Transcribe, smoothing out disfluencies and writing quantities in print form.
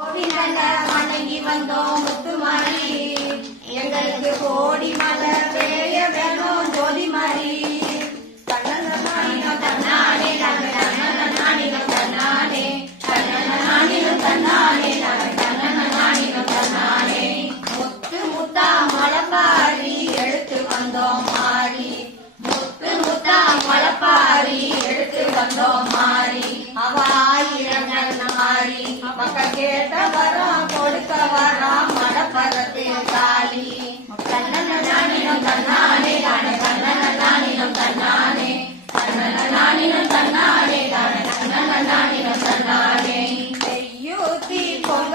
கோடி நல்ல வணங்கி வந்தோம் முத்துமாரி, எங்களுக்கு கோடி மலை பெரிய வேணும் ஜோதி மாறி. தன்னானினம் தன்னானே நாங்கள் தன்னானினம் தன்னானே, தன்னானினம் தன்னானே நாங்கள் தன்னானினம் தன்னானே. முத்து முத்தா மலப்பாரி எடுத்து வந்தோம் மாறி, முத்து முத்தா மலப்பாரி எடுத்து வந்தோம் மாறி. அவ ஆயிரம் நல்ல மாறி, மக்கள் கேட்ட வரம் கொடுக்க வரம் மடப்பதத்தில் தாலி. தன்னனினம் தன்னானே தானே தன்னனினம் தன்னானே, தன்னனினம் தன்னானே தானே தன்னனினம் தன்னானே. செய்யூத்தி பொங்க